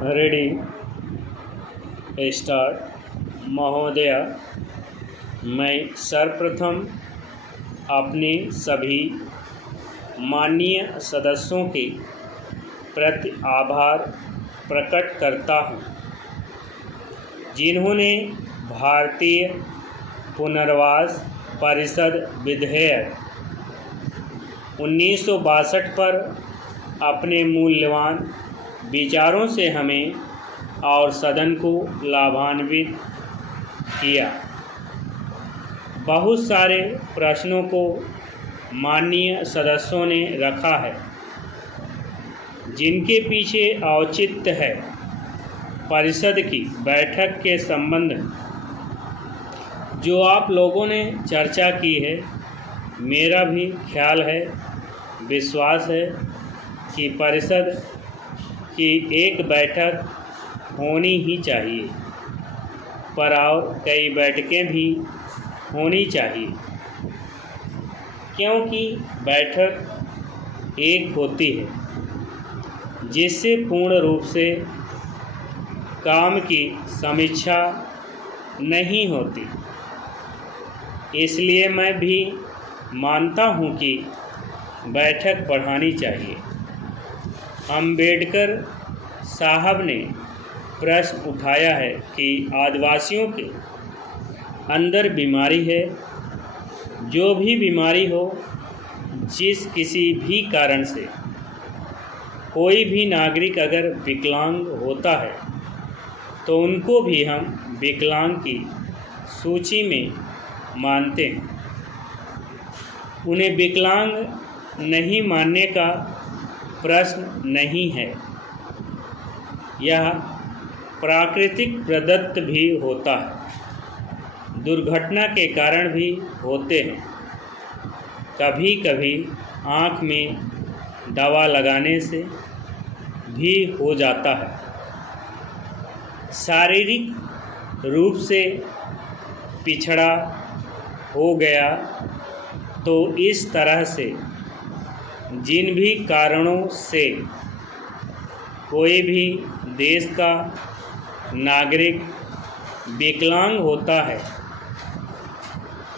Ready start. महोदय, मैं सर्वप्रथम अपने सभी माननीय सदस्यों के प्रति आभार प्रकट करता हूँ, जिन्होंने भारतीय पुनर्वास परिषद विधेयक 1962 पर अपने मूल्यवान विचारों से हमें और सदन को लाभान्वित किया। बहुत सारे प्रश्नों को माननीय सदस्यों ने रखा है, जिनके पीछे औचित्य है। परिषद की बैठक के संबंध में जो आप लोगों ने चर्चा की है, मेरा भी ख्याल है, विश्वास है कि परिषद की एक बैठक होनी ही चाहिए, पर और कई बैठकें भी होनी चाहिए, क्योंकि बैठक एक होती है जिससे पूर्ण रूप से काम की समीक्षा नहीं होती। इसलिए मैं भी मानता हूँ कि बैठक बढ़ानी चाहिए। अम्बेडकर साहब ने प्रश्न उठाया है कि आदिवासियों के अंदर बीमारी है। जो भी बीमारी हो, जिस किसी भी कारण से कोई भी नागरिक अगर विकलांग होता है, तो उनको भी हम विकलांग की सूची में मानते हैं। उन्हें विकलांग नहीं मानने का प्रश्न नहीं है। यह प्राकृतिक प्रदत्त भी होता है, दुर्घटना के कारण भी होते हैं। कभी कभी आँख में दवा लगाने से भी हो जाता है। शारीरिक रूप से पिछड़ा हो गया तो इस तरह से जिन भी कारणों से कोई भी देश का नागरिक विकलांग होता है,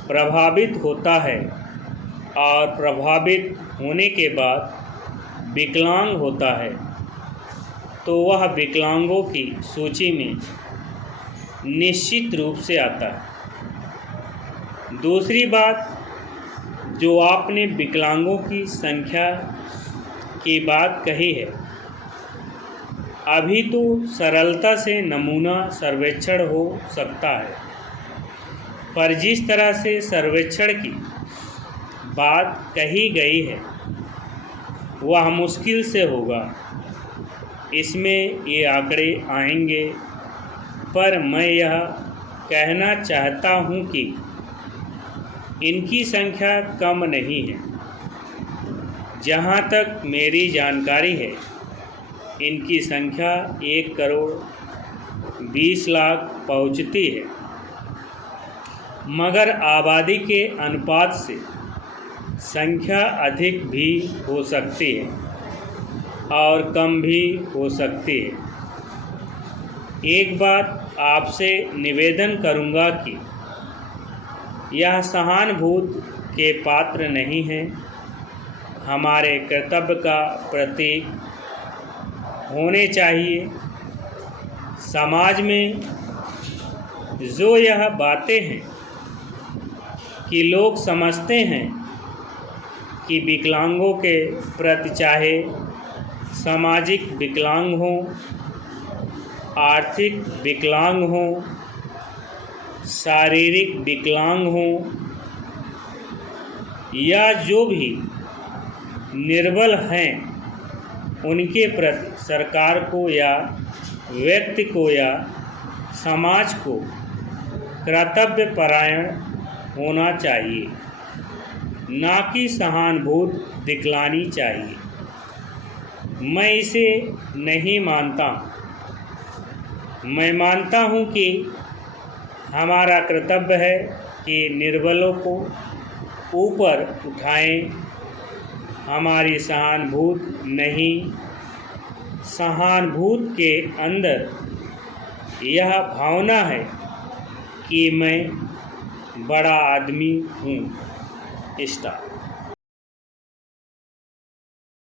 प्रभावित होता है और प्रभावित होने के बाद विकलांग होता है, तो वह विकलांगों की सूची में निश्चित रूप से आता है। दूसरी बात, जो आपने विकलांगों की संख्या की बात कही है, अभी तो सरलता से नमूना सर्वेक्षण हो सकता है, पर जिस तरह से सर्वेक्षण की बात कही गई है, वह मुश्किल से होगा। इसमें ये आंकड़े आएंगे, पर मैं यह कहना चाहता हूँ कि इनकी संख्या कम नहीं है। जहाँ तक मेरी जानकारी है, इनकी संख्या 1 करोड़ 20 लाख पहुँचती है, मगर आबादी के अनुपात से संख्या अधिक भी हो सकती है और कम भी हो सकती है। एक बात आपसे निवेदन करूँगा कि यह सहानुभूति के पात्र नहीं है, हमारे कर्तव्य का प्रतीक होने चाहिए। समाज में जो यह बातें हैं कि लोग समझते हैं कि विकलांगों के प्रति, चाहे सामाजिक विकलांग हों, आर्थिक विकलांग हों, शारीरिक विकलांग हों, या जो भी निर्बल हैं, उनके प्रति सरकार को या व्यक्ति को या समाज को कर्तव्यपरायण होना चाहिए, ना कि सहानुभूति दिखलानी चाहिए। मैं इसे नहीं मानता। मैं मानता हूँ कि हमारा कर्तव्य है कि निर्बलों को ऊपर उठाएं, हमारी सहानुभूति नहीं, सहानुभूति के अंदर यह भावना है कि मैं बड़ा आदमी हूँ। स्टार।